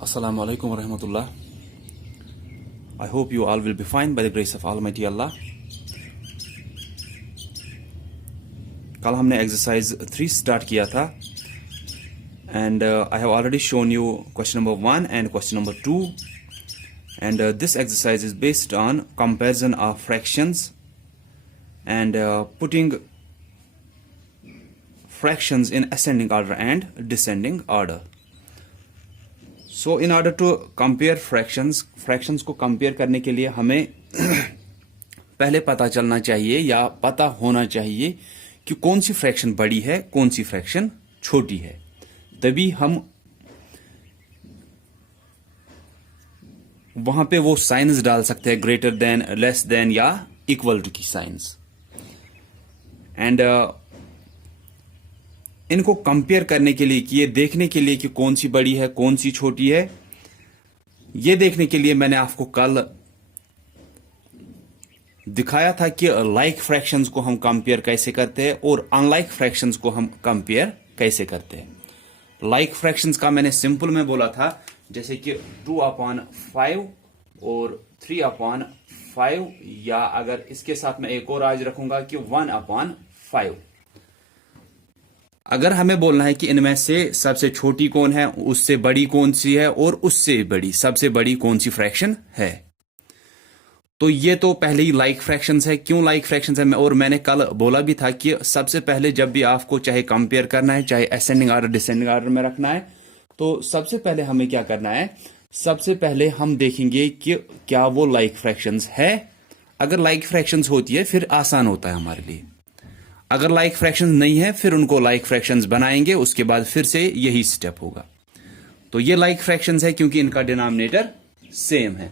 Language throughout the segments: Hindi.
Assalamu alaikum wa rahmatullah. I hope you all will be fine by the grace of Almighty Allah. कल हमने exercise 3 start किया था and I have already shown you question number 1 and question number 2 and this exercise is based on comparison of fractions and putting fractions in ascending order and descending order. So in order to compare fractions को compare करने के लिए हमें पहले पता चलना चाहिए या पता होना चाहिए कि कौन सी फ्रैक्शन बड़ी है कौन सी फ्रैक्शन छोटी है, तभी हम वहां पे वो साइंस डाल सकते हैं, ग्रेटर देन, लेस देन या इक्वल टू की साइंस। एंड इनको कंपेयर करने के लिए, कि ये देखने के लिए कि कौन सी बड़ी है कौन सी छोटी है, ये देखने के लिए मैंने आपको कल दिखाया था कि लाइक फ्रैक्शंस को हम कंपेयर कैसे करते हैं और अनलाइक फ्रैक्शंस को हम कंपेयर कैसे करते हैं। लाइक फ्रैक्शंस का मैंने सिंपल में बोला था, जैसे कि 2/5 और 3/5, या अगर इसके साथ मैं एक और आज रखूंगा कि 1/5। अगर हमें बोलना है कि इनमें से सबसे छोटी कौन है, उससे बड़ी कौन सी है और उससे बड़ी सबसे बड़ी कौन सी फ्रैक्शन है, तो ये तो पहले ही लाइक फ्रैक्शंस है। क्यों लाइक फ्रैक्शंस है? और मैंने कल बोला भी था कि सबसे पहले जब भी आपको चाहे कंपेयर करना है, चाहे असेंडिंग ऑर्डर डिसेंडिंग ऑर्डर में रखना है, तो सबसे पहले हमें क्या करना है, सबसे पहले हम देखेंगे कि क्या वो लाइक फ्रैक्शंस है। अगर लाइक फ्रैक्शंस होती है फिर आसान होता है हमारे लिए। अगर लाइक फ्रैक्शंस नहीं है फिर उनको लाइक फ्रैक्शंस बनाएंगे, उसके बाद फिर से यही स्टेप होगा। तो ये लाइक फ्रैक्शंस है क्योंकि इनका डिनोमिनेटर सेम है।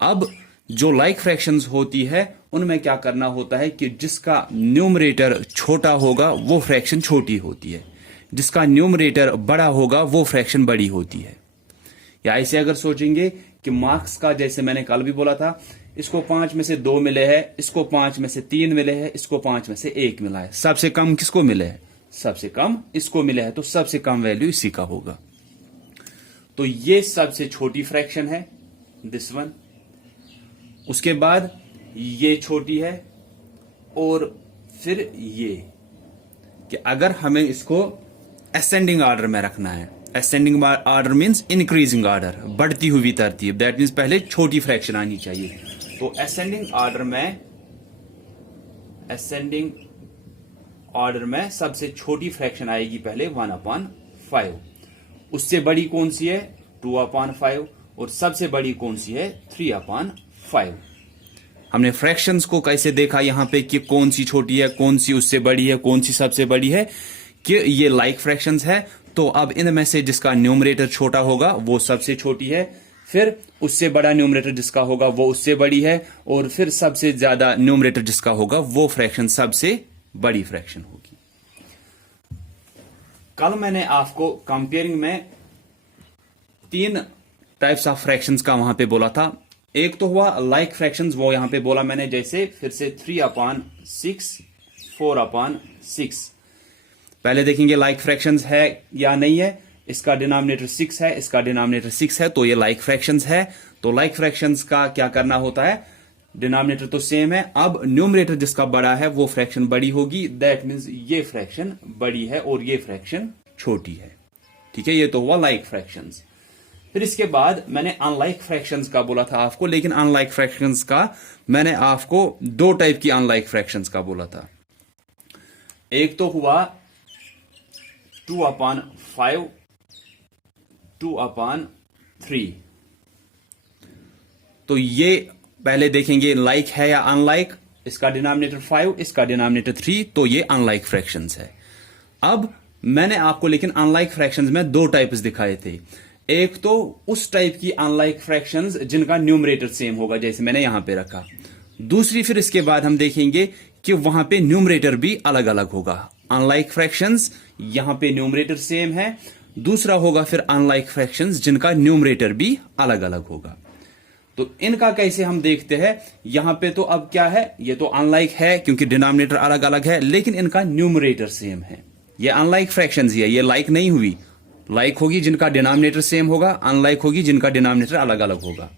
अब जो लाइक फ्रैक्शंस होती है उनमें क्या करना होता है कि जिसका न्यूमरेटर छोटा होगा वो फ्रैक्शन छोटी होती है, जिसका न्यूमरेटर बड़ा होगा वो फ्रैक्शन बड़ी होती है। या ऐसे अगर सोचेंगे कि मार्क्स का, जैसे मैंने कल भी बोला था, इसको 5 में से 2 मिले हैं, इसको 5 में से 3 मिले हैं, इसको 5 में से 1 मिला है, सबसे कम किसको मिले है? सबसे कम इसको मिले है, तो सबसे कम वैल्यू इसी का होगा। तो ये सबसे छोटी फ्रैक्शन है, दिस वन। उसके बाद ये छोटी है, और फिर ये, कि अगर हमें इसको असेंडिंग ऑर्डर में रखना है, ascending order means increasing order, बढ़ती हुई तरतीब, दैट मींस पहले छोटी फ्रैक्शन आनी चाहिए। तो असेंडिंग ऑर्डर में सबसे छोटी फ्रैक्शन आएगी पहले 1/5। उससे बड़ी कौन सी है? 2/5। और सबसे बड़ी कौन सी है? 3/5। हमने फ्रैक्शंस को कैसे देखा यहां पे कि कौन सी छोटी है, कौन सी उससे बड़ी है, कौन सी सबसे बड़ी है, कि ये लाइक फ्रैक्शंस है। तो अब इनमें से जिसका न्यूमरेटर छोटा होगा वो सबसे छोटी है, फिर उससे बड़ा न्यूमरेटर जिसका होगा वो उससे बड़ी है, और फिर सबसे ज्यादा न्यूमरेटर जिसका होगा वो फ्रैक्शन सबसे बड़ी फ्रैक्शन होगी। कल मैंने आपको कंपेयरिंग में 3 टाइप्स ऑफ फ्रैक्शंस का वहां पे बोला था। एक तो हुआ लाइक फ्रैक्शंस, वो यहां पे बोला मैंने, जैसे फिर से 3/6, 4/6। पहले देखेंगे लाइक फ्रैक्शंस है या नहीं है। इसका डिनोमिनेटर 6 है, इसका डिनोमिनेटर 6 है, तो ये लाइक फ्रैक्शंस है। तो लाइक फ्रैक्शंस का क्या करना होता है, डिनोमिनेटर तो सेम है, अब न्यूमरेटर जिसका बड़ा है वो फ्रैक्शन बड़ी होगी, दैट मींस ये फ्रैक्शन बड़ी है और ये फ्रैक्शन छोटी है। ठीक है, ये तो हुआ लाइक फ्रैक्शंस। फिर इसके बाद मैंने अनलाइक फ्रैक्शंस का बोला था आपको, लेकिन अनलाइक फ्रैक्शंस का मैंने आपको 2 टाइप की अनलाइक फ्रैक्शंस का बोला था। एक तो हुआ 2/5, 2/3। तो ये पहले देखेंगे लाइक है या अनलाइक। इसका डिनोमिनेटर 5, इसका डिनोमिनेटर 3, तो ये अनलाइक फ्रैक्शंस है। अब मैंने आपको लेकिन अनलाइक फ्रैक्शंस में 2 टाइप्स दिखाए थे। एक तो उस टाइप की अनलाइक फ्रैक्शंस जिनका न्यूमरेटर सेम होगा, जैसे मैंने यहां पे रखा। दूसरी, फिर इसके बाद हम देखेंगे कि वहां पे न्यूमरेटर भी अलग अलग होगा। अनलाइक फ्रैक्शंस यहां पे न्यूमरेटर सेम है, दूसरा होगा फिर अनलाइक फ्रैक्शंस जिनका न्यूमरेटर भी अलग अलग होगा। तो इनका कैसे हम देखते हैं, यहां पे तो अब क्या है, ये तो अनलाइक है क्योंकि डिनोमिनेटर अलग अलग है, लेकिन इनका न्यूमरेटर सेम है। ये अनलाइक फ्रैक्शंस ही है, ये लाइक नहीं हुई, लाइक होगी जिनका डिनोमिनेटर सेम होगा, अनलाइक होगी जिनका डिनोमिनेटर अलग अलग होगा।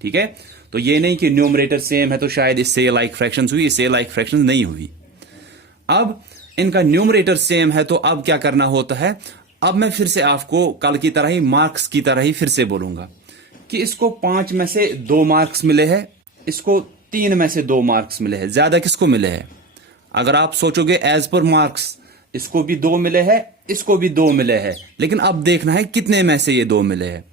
ठीक है, तो ये नहीं कि न्यूमरेटर सेम है तो शायद इससे लाइक फ्रैक्शंस हुई, इससे लाइक फ्रैक्शंस नहीं हुई। अब इनका न्यूमरेटर सेम है तो अब क्या करना होता है, अब मैं फिर से आपको कल की तरह ही मार्क्स की तरह ही फिर से बोलूंगा कि इसको 5 में से 2 मार्क्स मिले हैं, इसको 3 में से 2 मार्क्स मिले हैं, ज्यादा किसको मिले हैं? अगर आप सोचोगे एज पर मार्क्स, इसको भी 2 मिले हैं, इसको भी 2 मिले हैं, लेकिन अब देखना है कितने में से ये 2 मिले हैं।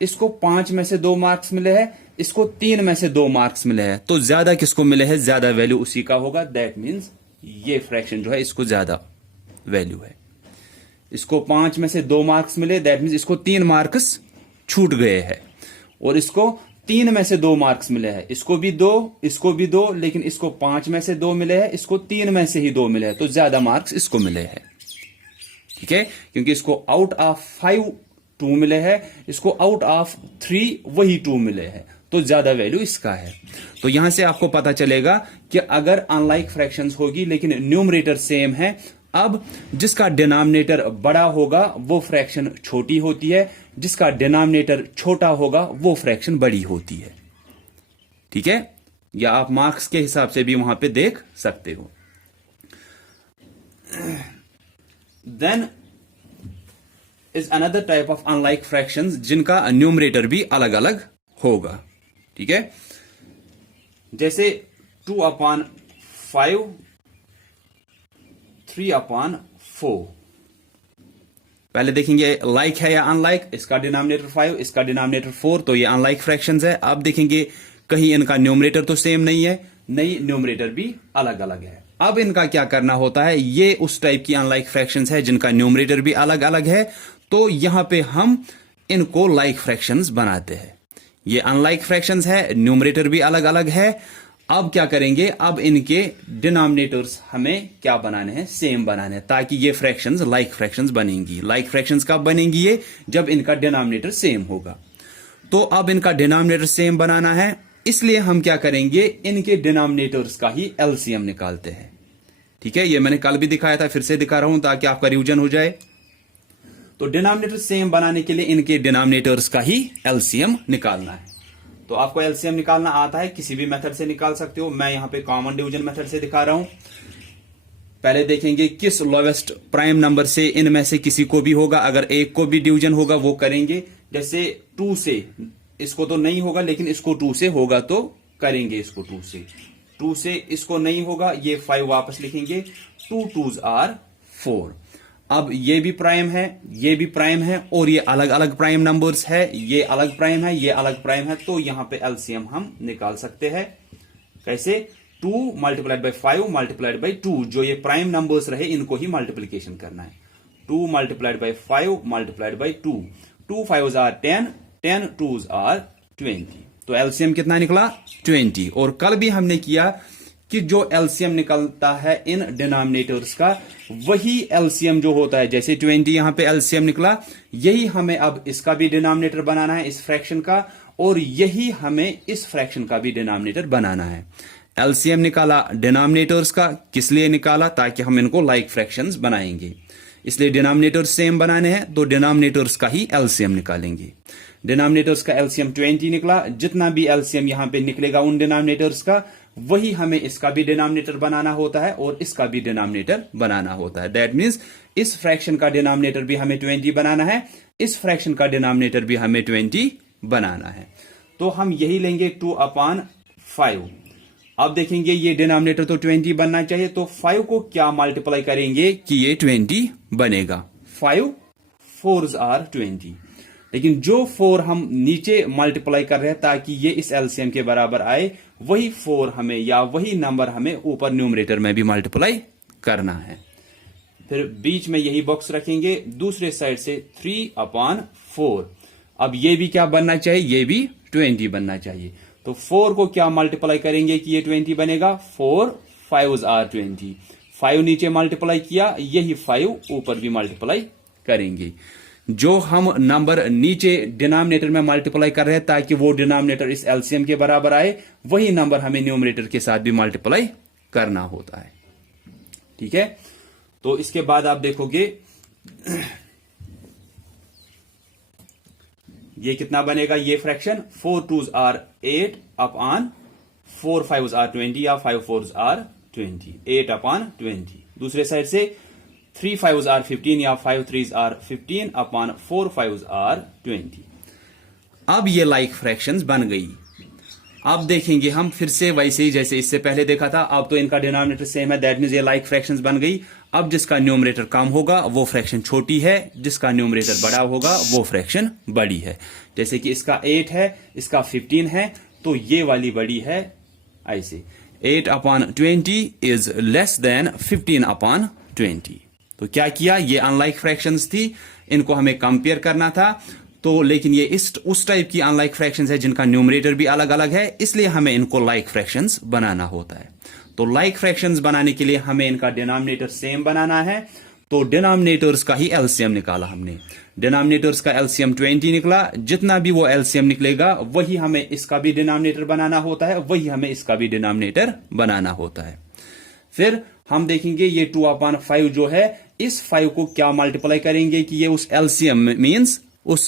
इसको 5 में से 2 मार्क्स मिले हैं, इसको 3 में से 2 मार्क्स मिले हैं, तो ज्यादा किसको मिले हैं? ज्यादा वैल्यू उसी का होगा। दैट मीन्स ये फ्रैक्शन जो है इसको ज्यादा वैल्यू है। इसको 5 में से 2 मार्क्स मिले, दैट मीन्स इसको 3 मार्क्स छूट गए हैं, और इसको 3 में से 2 मार्क्स मिले हैं, इसको भी 2, इसको भी 2, लेकिन इसको 5 में से 2 मिले हैं, इसको 3 में से ही 2 मिले हैं, तो ज्यादा मार्क्स इसको मिले हैं। ठीक है, क्योंकि इसको आउट ऑफ 5 2 मिले हैं, इसको आउट ऑफ 3 वही 2 मिले हैं, तो ज्यादा वैल्यू इसका है। तो यहां से आपको पता चलेगा कि अगर अनलाइक फ्रैक्शंस होगी लेकिन न्यूमरेटर सेम है, अब जिसका डिनोमिनेटर बड़ा होगा वो फ्रैक्शन छोटी होती है, जिसका डिनोमिनेटर छोटा होगा वो फ्रैक्शन बड़ी होती है। ठीक है, या आप मार्क्स के हिसाब से भी वहां पे देख सकते हो। Then is another type of unlike fractions जिनका न्यूमरेटर भी अलग अलग होगा। ठीक है, जैसे 2/5, 3/4। पहले देखेंगे लाइक है या अनलाइक, इसका डिनोमिनेटर 5, इसका डिनोमिनेटर 4, तो ये अनलाइक फ्रैक्शंस है। अब देखेंगे कहीं इनका न्यूमरेटर तो सेम नहीं है, नहीं, न्यूमरेटर भी अलग अलग है। अब इनका क्या करना होता है, ये उस टाइप की अनलाइक फ्रैक्शंस है जिनका न्यूमरेटर भी अलग अलग है, तो यहां पे हम इनको लाइक फ्रैक्शंस बनाते हैं। ये अनलाइक फ्रैक्शंस है, न्यूमरेटर भी अलग अलग है। अब क्या करेंगे, अब इनके डिनोमिनेटर्स हमें क्या बनाने हैं? सेम बनाने हैं, ताकि ये फ्रैक्शंस लाइक फ्रैक्शंस बनेंगी। लाइक फ्रैक्शंस कब बनेंगी? ये जब इनका डिनोमिनेटर सेम होगा। तो अब इनका डिनोमिनेटर सेम बनाना है, इसलिए हम क्या करेंगे, इनके डिनोमिनेटर्स का ही एलसीएम निकालते हैं। ठीक है, ये मैंने कल भी दिखाया था, फिर से दिखा रहा हूं ताकि आपका रिवीजन हो जाए। तो डिनोमिनेटर सेम बनाने के लिए इनके डिनोमिनेटर्स का ही एलसीएम निकालना है। तो आपको एलसीएम निकालना आता है, किसी भी मेथड से निकाल सकते हो। मैं यहां पे कॉमन डिवीजन मेथड से दिखा रहा हूं। पहले देखेंगे किस लोवेस्ट प्राइम नंबर से इनमें से किसी को भी होगा, अगर एक को भी डिवीजन होगा वो करेंगे। जैसे 2 से, इसको तो नहीं होगा लेकिन इसको 2 से होगा तो करेंगे इसको 2 से। 2 से इसको नहीं होगा, ये 5 वापस लिखेंगे, 2 2s are 4। अब ये भी प्राइम है, ये भी प्राइम है, और ये अलग अलग प्राइम नंबर्स है, ये अलग प्राइम है, ये अलग प्राइम है, तो यहां पे एलसीएम हम निकाल सकते हैं। कैसे? 2 × 5 × 2, जो ये प्राइम नंबर्स रहे इनको ही मल्टीप्लीकेशन करना है। 2 × 5 × 2, 2 5s are 10, 10 2s are 20। तो एलसीएम कितना निकला? 20। और कल भी हमने किया कि जो एलसीएम निकलता है इन डिनोमिनेटर्स का, वही एलसीएम जो होता है, जैसे 20 यहां पे एलसीएम निकला, यही हमें अब इसका भी डिनोमिनेटर बनाना है, इस फ्रैक्शन का, और यही हमें इस फ्रैक्शन का भी डिनोमिनेटर बनाना है। एलसीएम निकाला डिनोमिनेटर्स का, किस लिए निकाला? ताकि हम इनको लाइक फ्रैक्शंस बनाएंगे, इसलिए डिनोमिनेटर्स सेम बनाने हैं, तो डिनोमिनेटर्स का ही एलसीएम निकालेंगे। डिनोमिनेटर्स का एलसीएम 20 निकला, जितना भी एलसीएम यहां पे निकलेगा उन डिनोमिनेटर्स का, वही हमें इसका भी डिनोमिनेटर बनाना होता है और इसका भी डिनोमिनेटर बनाना होता है। दैट मीन्स इस फ्रैक्शन का डिनोमिनेटर भी हमें 20 बनाना है, इस फ्रैक्शन का डिनोमिनेटर भी हमें 20 बनाना है। तो हम यही लेंगे 2/5। अब देखेंगे ये डिनोमिनेटर तो 20 बनना चाहिए, तो 5 को क्या मल्टीप्लाई करेंगे कि ये 20 बनेगा। 5 4s are 20, लेकिन जो 4 हम नीचे मल्टीप्लाई कर रहे हैं ताकि ये इस एलसीएम के बराबर आए, वही 4 हमें, या वही नंबर हमें ऊपर न्यूमरेटर में भी मल्टीप्लाई करना है। फिर बीच में यही बॉक्स रखेंगे, दूसरे साइड से 3/4। अब ये भी क्या बनना चाहिए? ये भी 20 बनना चाहिए। तो 4 को क्या मल्टीप्लाई करेंगे कि ये 20 बनेगा? 4 5s are 20। 5 नीचे मल्टीप्लाई किया, यही 5 ऊपर भी मल्टीप्लाई करेंगे। जो हम नंबर नीचे डिनोमिनेटर में मल्टीप्लाई कर रहे हैं ताकि वो डिनोमिनेटर इस एलसीएम के बराबर आए, वही नंबर हमें न्यूमरेटर के साथ भी मल्टीप्लाई करना होता है। ठीक है, तो इसके बाद आप देखोगे ये कितना बनेगा ये fraction, 4 2s are 8 upon 4 5s are 20 या 5 4s आर 20, 8 अपॉन 20। दूसरे साइड से 3 5s आर 15 या 5 3s are 15 upon 4 5s are 20। अब ये लाइक फ्रैक्शंस बन गई। अब देखेंगे हम फिर से वैसे ही जैसे इससे पहले देखा था। अब तो इनका डिनोमिनेटर सेम है, दैट मींस ये लाइक फ्रैक्शंस बन गई। अब जिसका न्यूमरेटर कम होगा वो फ्रैक्शन छोटी है, जिसका न्यूमरेटर बड़ा होगा वो फ्रैक्शन बड़ी है। जैसे कि इसका 8 है, इसका 15 है, तो ये वाली बड़ी है ऐसे, 8 upon 20 is less than 15 upon 20। तो क्या किया, ये अनलाइक फ्रैक्शंस थी, इनको हमें कंपेयर करना था। तो लेकिन ये उस टाइप की अनलाइक फ्रैक्शंस है जिनका न्यूमरेटर भी अलग अलग है, इसलिए हमें इनको लाइक फ्रैक्शंस बनाना होता है। तो लाइक फ्रैक्शंस बनाने के लिए हमें इनका डिनोमिनेटर सेम बनाना है। तो डिनोमिनेटर्स का ही एलसीएम निकाला हमने। डिनोमिनेटर्स का एलसीएम 20 निकला। जितना भी वो एलसीएम निकलेगा वही हमें इसका भी डिनोमिनेटर बनाना होता है, वही हमें इसका भी डिनोमिनेटर बनाना होता है। फिर हम देखेंगे ये 2 अपॉन 5 जो है, इस 5 को क्या मल्टीप्लाई करेंगे कि ये उस एलसीएम मींस उस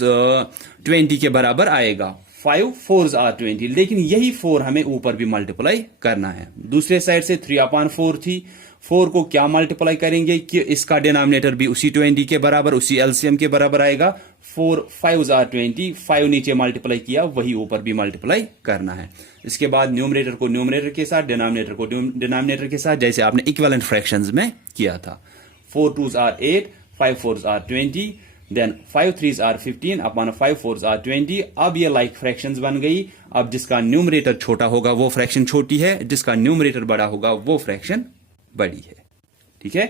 20 के बराबर आएगा। 5 4s आर 20, लेकिन यही 4 हमें ऊपर भी मल्टीप्लाई करना है। दूसरे साइड से 3 अपॉन 4 थी, 4 को क्या मल्टीप्लाई करेंगे कि इसका डिनोमिनेटर भी उसी 20 के बराबर, उसी एलसीएम के बराबर आएगा। 4 5s आर 20, 5 नीचे मल्टीप्लाई किया, वही ऊपर भी मल्टीप्लाई करना है। इसके बाद न्यूमरेटर को न्यूमरेटर के साथ, डिनोमिनेटर को डिनोमिनेटर के साथ, जैसे आपने इक्विवेलेंट फ्रैक्शंस में किया था। 4 2s are 8, 5 4s are 20, then 5 3s are 15 upon 5 4s are 20। अब ये लाइक फ्रैक्शंस बन गई। अब जिसका न्यूमरेटर छोटा होगा वो फ्रैक्शन छोटी है, जिसका न्यूमरेटर बड़ा होगा वो फ्रैक्शन बड़ी है। ठीक है,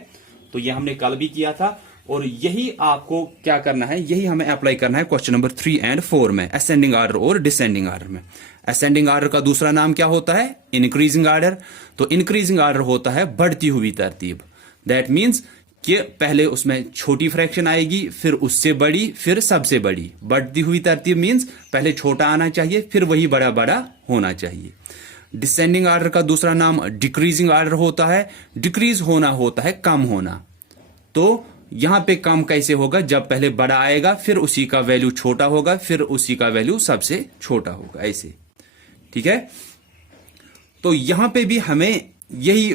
तो ये हमने कल भी किया था और यही आपको क्या करना है, यही हमें अप्लाई करना है क्वेश्चन नंबर 3 और 4 में, असेंडिंग ऑर्डर और डिसेंडिंग ऑर्डर में। असेंडिंग ऑर्डर का दूसरा नाम क्या होता है, इंक्रीजिंग ऑर्डर। तो इंक्रीजिंग ऑर्डर होता है बढ़ती हुई तरतीब। दैट मीन्स कि पहले उसमें छोटी फ्रैक्शन आएगी, फिर उससे बड़ी, फिर सबसे बड़ी। बढ़ती हुई तरतीब मींस पहले छोटा आना चाहिए, फिर वही बड़ा बड़ा होना चाहिए। डिसेंडिंग ऑर्डर का दूसरा नाम डिक्रीजिंग ऑर्डर होता है। डिक्रीज होना होता है कम होना। तो यहां पे कम कैसे होगा, जब पहले बड़ा आएगा, फिर उसी का वैल्यू छोटा होगा, फिर उसी का वैल्यू सबसे छोटा होगा, ऐसे। ठीक है, तो यहां पे भी हमें यही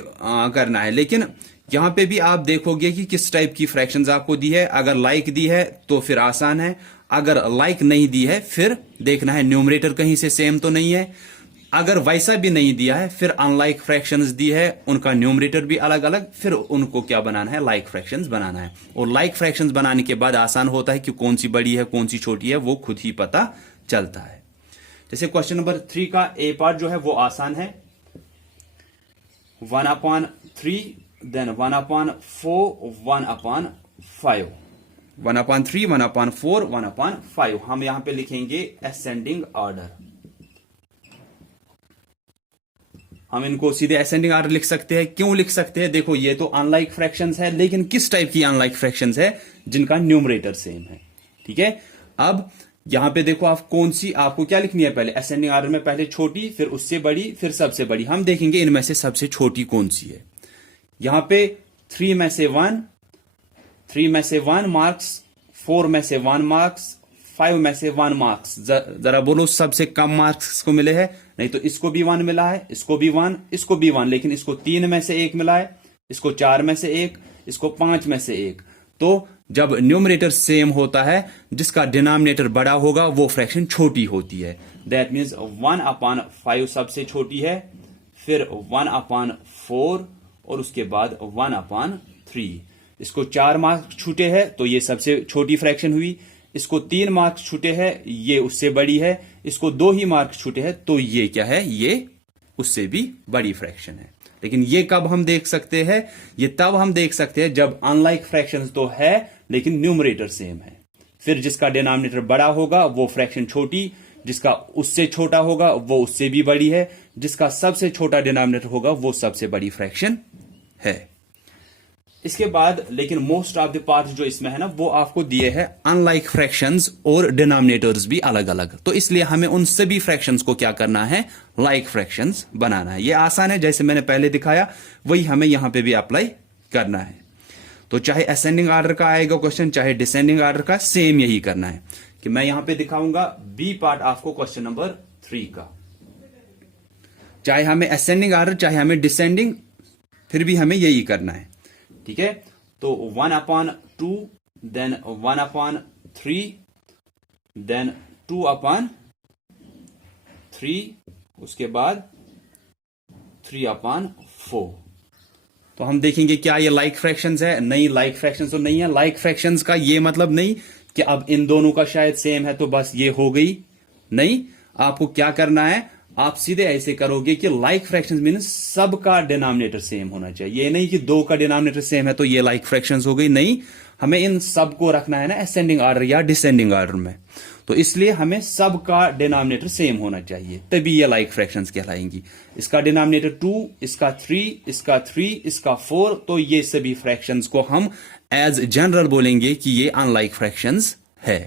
करना है। लेकिन यहां पे भी आप देखोगे कि किस टाइप की फ्रैक्शंस आपको दी है। अगर लाइक दी है तो फिर आसान है, अगर लाइक नहीं दी है फिर देखना है न्यूमरेटर कहीं से सेम तो नहीं है। अगर वैसा भी नहीं दिया है, फिर अनलाइक फ्रैक्शंस दी है, उनका न्यूमरेटर भी अलग अलग, फिर उनको क्या बनाना है, लाइक फ्रैक्शंस बनाना है। और लाइक फ्रैक्शंस बनाने के बाद आसान होता है कि कौन सी बड़ी है कौन सी छोटी है, वो खुद ही पता चलता है। जैसे क्वेश्चन नंबर 3 का ए पार्ट जो है वो आसान है। 1 upon 3, then 1 upon 4, 1 upon 5, 1 upon 3, 1 upon 4, 1 upon 5। हम यहां पे लिखेंगे असेंडिंग ऑर्डर। हम इनको सीधे असेंडिंग ऑर्डर लिख सकते हैं। क्यों लिख सकते हैं, देखो ये तो अनलाइक फ्रैक्शंस है, लेकिन किस टाइप की अनलाइक फ्रैक्शंस है, जिनका न्यूमरेटर सेम है। ठीक है, अब यहां पे देखो आप कौन सी, आपको क्या लिखनी है, पहले असेंडिंग ऑर्डर में पहले छोटी, फिर उससे बड़ी, फिर सबसे बड़ी। हम देखेंगे इनमें से सबसे छोटी कौन सी है। यहां पे 3 में से 1, 3 में से 1 मार्क्स, 4 में से 1 मार्क्स, 5 में से 1 मार्क्स। जरा बोलो सबसे कम मार्क्स को मिले हैं। नहीं तो इसको भी 1 मिला है, इसको भी 1, इसको भी 1, लेकिन इसको 3 में से 1 मिला है, इसको 4 में से 1, इसको 5 में से 1। तो जब न्यूमरेटर सेम होता है, जिसका डिनोमिनेटर बड़ा होगा वो फ्रैक्शन छोटी होती है। दैट मीन्स 1 अपॉन 5 सबसे छोटी है, फिर 1 अपॉन 4 और उसके बाद 1 अपॉन 3। इसको 4 मार्क्स छूटे हैं तो ये सबसे छोटी फ्रैक्शन हुई। इसको 3 मार्क्स छूटे हैं, ये उससे बड़ी है। इसको 2 ही मार्क्स छूटे हैं तो ये क्या है, ये उससे भी बड़ी फ्रैक्शन है। लेकिन ये कब हम देख सकते हैं, ये तब हम देख सकते हैं जब अनलाइक फ्रैक्शंस तो है लेकिन न्यूमरेटर सेम है। फिर जिसका डिनोमिनेटर बड़ा होगा वो फ्रैक्शन छोटी, जिसका उससे छोटा होगा वो उससे भी बड़ी है, जिसका सबसे छोटा डिनोमिनेटर होगा वो सबसे बड़ी फ्रैक्शन है। इसके बाद लेकिन मोस्ट ऑफ द पार्ट जो इसमें है ना, वो आपको दिए हैं अनलाइक फ्रैक्शंस और डिनोमिनेटर्स भी अलग अलग। तो इसलिए हमें उन सभी फ्रैक्शंस को क्या करना है, लाइक फ्रैक्शंस बनाना है। ये आसान है, जैसे मैंने पहले दिखाया वही हमें यहां पे भी अप्लाई करना है। तो चाहे असेंडिंग ऑर्डर का आएगा क्वेश्चन, चाहे डिसेंडिंग ऑर्डर का, सेम यही करना है। कि मैं यहां पे दिखाऊंगा बी पार्ट आपको क्वेश्चन नंबर 3 का। चाहे हमें असेंडिंग ऑर्डर चाहे हमें डिसेंडिंग, फिर भी हमें यही करना है। ठीक है, तो 1/2, देन 1/3, देन 2/3, उसके बाद 3/4। तो हम देखेंगे क्या ये लाइक फ्रैक्शंस है। नहीं, लाइक फ्रैक्शंस तो नहीं है। लाइक फ्रैक्शंस का ये मतलब नहीं कि अब इन दोनों का शायद सेम है तो बस ये हो गई। नहीं, आपको क्या करना है, आप सीधे ऐसे करोगे कि लाइक फ्रैक्शंस मींस सबका डिनोमिनेटर सेम होना चाहिए। ये नहीं कि दो का डिनोमिनेटर सेम है तो ये लाइक फ्रैक्शंस हो गई। नहीं, हमें इन सबको रखना है ना असेंडिंग ऑर्डर या डिसेंडिंग ऑर्डर में। तो इसलिए हमें सबका डिनोमिनेटर सेम होना चाहिए, तभी ये लाइक फ्रैक्शंस कहलाएंगी। इसका डिनोमिनेटर 2, इसका 3, इसका 3, इसका 4, तो ये सभी फ्रैक्शंस को हम एज जनरल बोलेंगे कि ये अनलाइक फ्रैक्शंस है,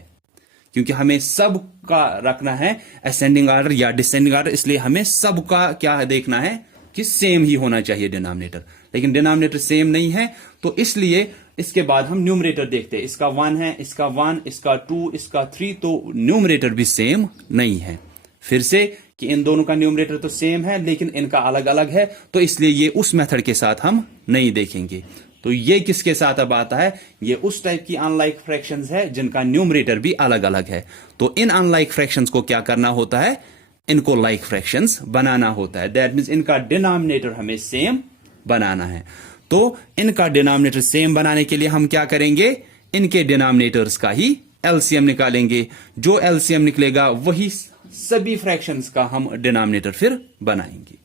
क्योंकि हमें सब का रखना है असेंडिंग ऑर्डर या डिसेंडिंग ऑर्डर। इसलिए हमें सबका क्या देखना है कि सेम ही होना चाहिए डिनोमिनेटर। लेकिन डिनोमिनेटर सेम नहीं है, तो इसलिए इसके बाद हम न्यूमरेटर देखते हैं। इसका 1 है, इसका 1, इसका 2, इसका 3, तो न्यूमरेटर भी सेम नहीं है। फिर से कि इन दोनों का न्यूमरेटर तो सेम है लेकिन इनका अलग अलग है, तो इसलिए ये उस मेथड के साथ हम नहीं देखेंगे। तो ये किसके साथ अब आता है, ये उस टाइप की अनलाइक फ्रैक्शंस है जिनका न्यूमरेटर भी अलग अलग है। तो इन अनलाइक फ्रैक्शंस को क्या करना होता है, इनको लाइक फ्रैक्शंस बनाना होता है। दैट मीन्स इनका डिनोमिनेटर हमें सेम बनाना है। तो इनका डिनोमिनेटर सेम बनाने के लिए हम क्या करेंगे, इनके डिनोमिनेटर्स का ही एलसीएम निकालेंगे। जो एलसीएम निकलेगा वही सभी फ्रैक्शंस का हम डिनोमिनेटर फिर बनाएंगे।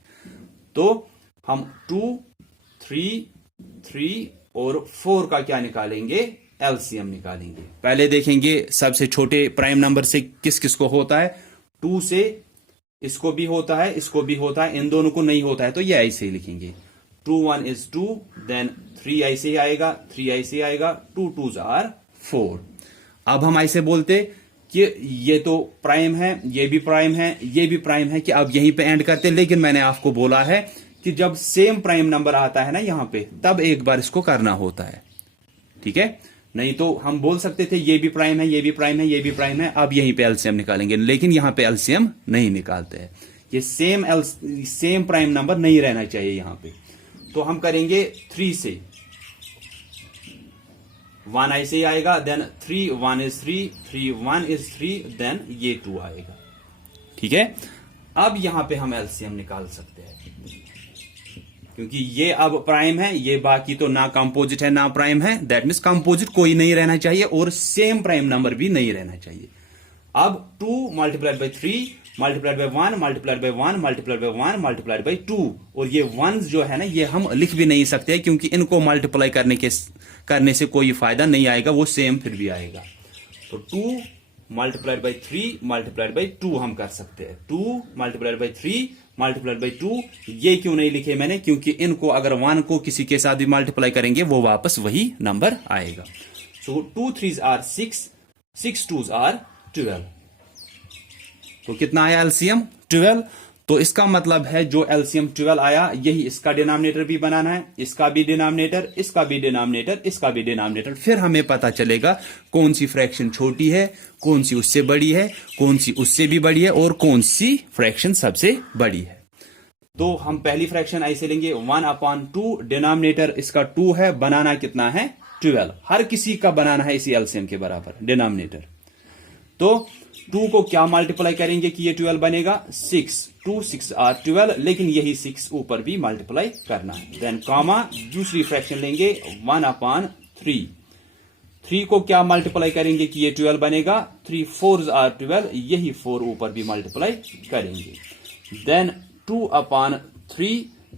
तो हम 2, 3 और 4 का क्या निकालेंगे, एलसीएम निकालेंगे। पहले देखेंगे सबसे छोटे प्राइम नंबर से किस किस को होता है। 2 से इसको भी होता है, इसको भी होता है, इन दोनों को नहीं होता है तो ये ऐसे ही लिखेंगे। 2 1 is 2, देन 3 ऐसे ही आएगा, 3 ऐसे ही आएगा, 2 2s are 4। अब हम ऐसे बोलते कि ये तो प्राइम है, ये भी प्राइम है, ये भी प्राइम है, कि अब यहीं पे एंड करते। लेकिन मैंने आपको बोला है कि जब सेम प्राइम नंबर आता है ना यहां पे, तब एक बार इसको करना होता है। ठीक है, नहीं तो हम बोल सकते थे ये भी प्राइम है, ये भी प्राइम है, ये भी प्राइम है, अब यहीं पे एलसीएम निकालेंगे। लेकिन यहां पे एलसीएम नहीं निकालते हैं। ये सेम प्राइम नंबर नहीं रहना चाहिए यहां पे। तो हम करेंगे 3 से 1 ऐसे ही आएगा, देन 3 1 is 3, 3 1 is 3, देन ये 2 आएगा। ठीक है, अब यहां पे हम एलसीएम निकाल सकते हैं, क्योंकि ये अब प्राइम है, ये बाकी तो ना कंपोजिट है ना प्राइम है। दैट मीन्स कंपोजिट कोई नहीं रहना चाहिए और सेम प्राइम नंबर भी नहीं रहना चाहिए। अब 2 multiplied by 3 multiplied by 1 multiplied by 1 multiplied by 1 multiplied by 2, और ये 1 जो है ना ये हम लिख भी नहीं सकते क्योंकि इनको मल्टीप्लाई करने से कोई फायदा नहीं आएगा, वो सेम फिर भी आएगा। तो 2 मल्टीप्लाइड बाई 3 मल्टीप्लाइड बाई 2 हम कर सकते हैं। 2 मल्टीप्लाइड बाई 3 मल्टीप्लाइड बाई 2, ये क्यों नहीं लिखे मैंने, क्योंकि इनको अगर 1 को किसी के साथ भी मल्टीप्लाई करेंगे वो वापस वही नंबर आएगा। सो 2 3s are 6, 6 2s are 12। तो कितना आया एलसीएम 12। तो इसका मतलब है जो एलसीएम 12 आया, यही इसका डिनोमिनेटर भी बनाना है, इसका भी डिनोमिनेटर, इसका भी डिनोमिनेटर, इसका भी डिनोमिनेटर। फिर हमें पता चलेगा कौन सी फ्रैक्शन छोटी है, कौन सी उससे बड़ी है, कौन सी उससे भी बड़ी है और कौन सी फ्रैक्शन सबसे बड़ी है। तो हम पहली फ्रैक्शन ऐसे लेंगे 1/2, डिनोमिनेटर इसका 2 है, बनाना कितना है 12। हर किसी का बनाना है इसी एलसीएम के बराबर डिनोमिनेटर। तो 2 को क्या मल्टीप्लाई करेंगे कि ये 12 बनेगा, 6 2 6 are 12, लेकिन यही 6 ऊपर भी मल्टीप्लाई करना है। देन कॉमा दूसरी फ्रैक्शन लेंगे 1/3, 3 को क्या मल्टीप्लाई करेंगे कि ये 12 बनेगा, 3 4s are 12, यही 4 ऊपर भी मल्टीप्लाई करेंगे। देन 2/3,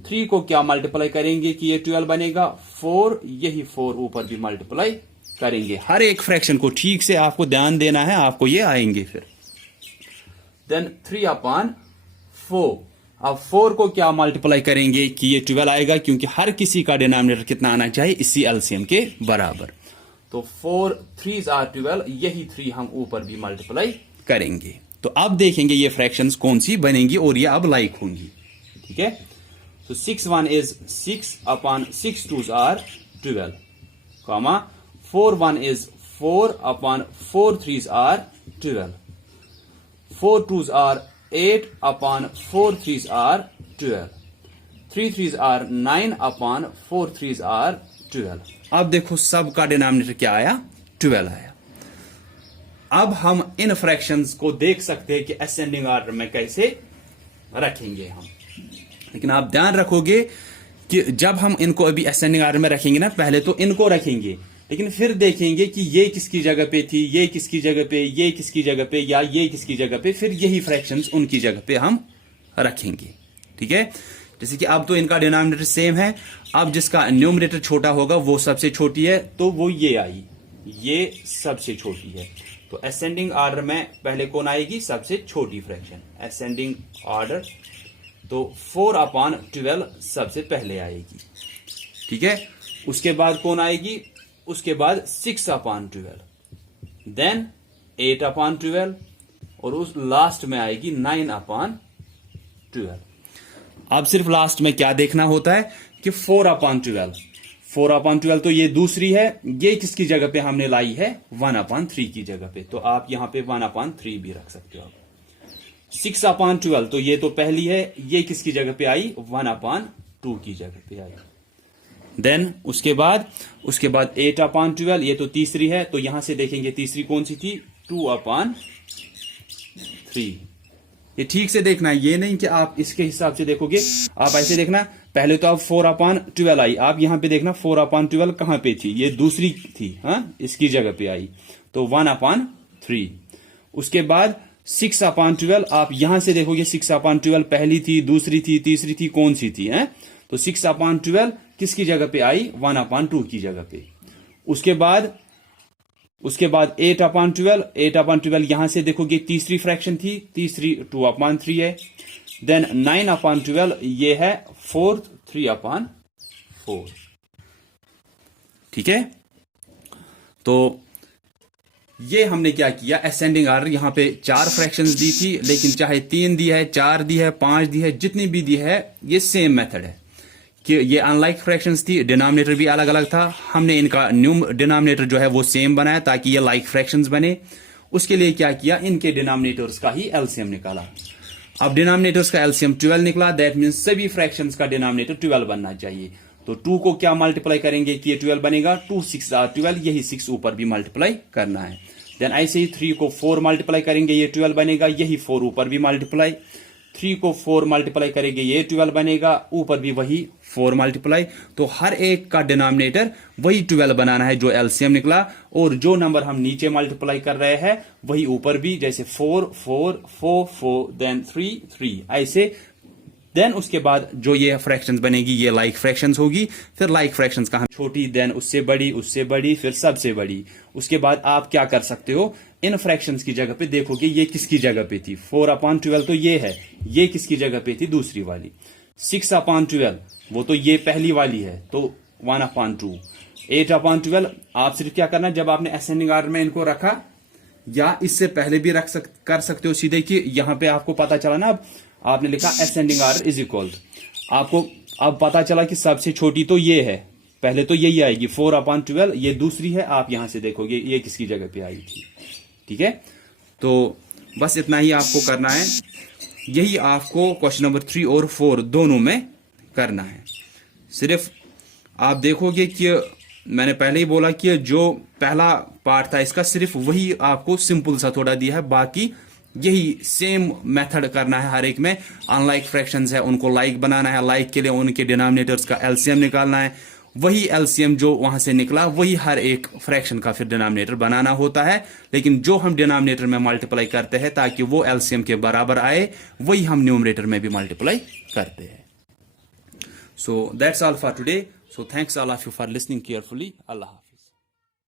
3 को क्या मल्टीप्लाई करेंगे कि ये 12 बनेगा, 4, यही 4 ऊपर भी मल्टीप्लाई करेंगे। हर एक फ्रैक्शन को ठीक से आपको ध्यान देना है, आपको ये आएंगे फिर। देन 3/4, अब 4 को क्या मल्टीप्लाई करेंगे कि ये 12 आएगा, क्योंकि हर किसी का डिनोमिनेटर कितना आना चाहिए इसी एलसीएम के बराबर। तो 4 3s are 12, यही 3 हम ऊपर भी मल्टीप्लाई करेंगे। तो अब देखेंगे ये फ्रैक्शंस कौन सी बनेंगी और ये अब लाइक होंगी। ठीक है, तो 6 1 is 6/6 2s are 12, comma 4 1 is 4/4 3s are 12. 4 2s are 8 upon 4 3s are 12. 3 3s are 9 upon 4 3s are 12. अब देखो सब का डिनोमिनेटर क्या आया, 12 आया. अब हम इन फ्रैक्शंस को देख सकते हैं कि असेंडिंग ऑर्डर में कैसे रखेंगे हम. लेकिन आप ध्यान रखोगे कि जब हम इनको अभी असेंडिंग ऑर्डर में रखेंगे ना, पहले तो इनको रखेंगे, लेकिन फिर देखेंगे कि ये किसकी जगह पे थी, ये किसकी जगह पे, ये किसकी जगह पे, या ये किसकी जगह पे, फिर यही फ्रैक्शंस उनकी जगह पे हम रखेंगे. ठीक है. जैसे कि अब तो इनका डिनोमिनेटर सेम है. अब जिसका न्यूमरेटर छोटा होगा वो सबसे छोटी है, तो वो ये आई, ये सबसे छोटी है. तो असेंडिंग ऑर्डर में पहले कौन आएगी, सबसे छोटी फ्रैक्शन. असेंडिंग ऑर्डर तो 4/12 सबसे पहले आएगी. ठीक है. उसके बाद कौन आएगी, उसके बाद 6/12, देन 8/12 और उस लास्ट में आएगी 9/12. अब सिर्फ लास्ट में क्या देखना होता है कि 4/12. 4/12 तो ये दूसरी है, ये किसकी जगह पे हमने लाई है, 1/3 की जगह पे. तो आप यहां पे 1/3 भी रख सकते हो. 6/12 तो ये तो पहली है, ये किसकी जगह पे आई, 1/2 की जगह पे आई. देन उसके बाद 8/12, ये तो तीसरी है, तो यहां से देखेंगे तीसरी कौन सी थी, 2/3. ये ठीक से देखना है, ये नहीं कि आप इसके हिसाब से देखोगे. आप ऐसे देखना, पहले तो आप 4/12 आई, आप यहां पे देखना 4/12 कहां पे थी, ये दूसरी थी, हाँ, इसकी जगह पे आई, तो 1/3. उसके बाद 6/12, आप यहां से देखोगे 6/12 पहली थी, दूसरी थी, तीसरी थी, कौन सी थी, है. तो 6/12 किसकी जगह पे आई, 1/2 की जगह पे. उसके बाद 8/12 यहां से देखोगे तीसरी फ्रैक्शन थी, तीसरी 2/3 है. देन 9/12 ये है फोर्थ, 3/4. ठीक है. तो ये हमने क्या किया, असेंडिंग ऑर्डर यहां पे 4 फ्रैक्शंस दी थी, लेकिन चाहे 3 दी है, 4 दी है, 5 दी है, जितनी भी दी है, ये सेम मेथड है कि ये अनलाइक फ्रैक्शंस थी, डिनोमिनेटर भी अलग अलग था. हमने इनका डिनोमिनेटर जो है वो सेम बनाया ताकि ये लाइक फ्रैक्शंस बने. उसके लिए क्या किया, इनके डिनोमिनेटर्स का ही एलसीएम निकाला. अब डिनोमिनेटर्स का एलसीएम 12 निकला, दैट मींस सभी फ्रैक्शंस का डिनोमिनेटर 12 बनना चाहिए. तो 2 को क्या मल्टीप्लाई करेंगे कि ये 12 बनेगा, 2 6 12, यही 6 ऊपर भी मल्टीप्लाई करना है. देन ऐसे ही 3 को 4 मल्टीप्लाई करेंगे, ये 12 बनेगा, यही 4 ऊपर भी मल्टीप्लाई. 3 को 4 मल्टीप्लाई करेंगे, ये 12 बनेगा, ऊपर भी वही 4 मल्टीप्लाई. तो हर एक का डिनोमिनेटर वही 12 बनाना है जो एलसीएम निकला, और जो नंबर हम नीचे मल्टीप्लाई कर रहे हैं वही ऊपर भी, जैसे 4 4 4 4, देन 3 3, ऐसे. देन उसके बाद जो ये फ्रैक्शंस बनेगी ये लाइक फ्रैक्शंस होगी. फिर लाइक फ्रैक्शंस का छोटी, देन उससे बड़ी, उससे बड़ी, फिर सबसे बड़ी. उसके बाद आप क्या कर सकते हो, इन फ्रैक्शंस की जगह पे देखोगे ये किसकी जगह पे थी. 4/12 तो ये है, ये किसकी जगह पे थी, दूसरी वाली. 6/12 वो तो ये पहली वाली है, तो 1/2. 8/12 आप सिर्फ क्या करना, जब आपने असेंडिंग ऑर्डर में इनको रखा, या इससे पहले भी कर सकते हो सीधे, कि यहां पे आपको पता चला ना, अब आपने लिखा असेंडिंग ऑर्डर इज इक्वल, आपको अब पता चला कि सबसे छोटी तो ये है, पहले तो यही आएगी 4/12, ये दूसरी है, आप यहां से देखोगे ये किसकी जगह पे आई थी. ठीक है. तो बस इतना ही आपको करना है, यही आपको क्वेश्चन नंबर 3 और 4 दोनों में करना है. सिर्फ आप देखोगे कि मैंने पहले ही बोला कि जो पहला पार्ट था इसका, सिर्फ वही आपको सिंपल सा थोड़ा दिया है, बाकी यही सेम मेथड करना है हर एक में. अनलाइक फ्रैक्शंस है उनको लाइक बनाना है, लाइक के लिए उनके डिनोमिनेटर्स का एलसीएम निकालना है, वही एलसीएम जो वहां से निकला वही हर एक फ्रैक्शन का फिर डिनोमिनेटर बनाना होता है. लेकिन जो हम डिनोमिनेटर में मल्टीप्लाई करते हैं ताकि वो एलसीएम के बराबर आए, वही हम न्यूमरेटर में भी मल्टीप्लाई करते हैं. So that's all for today. So thanks all of you for listening carefully. Allah Hafiz.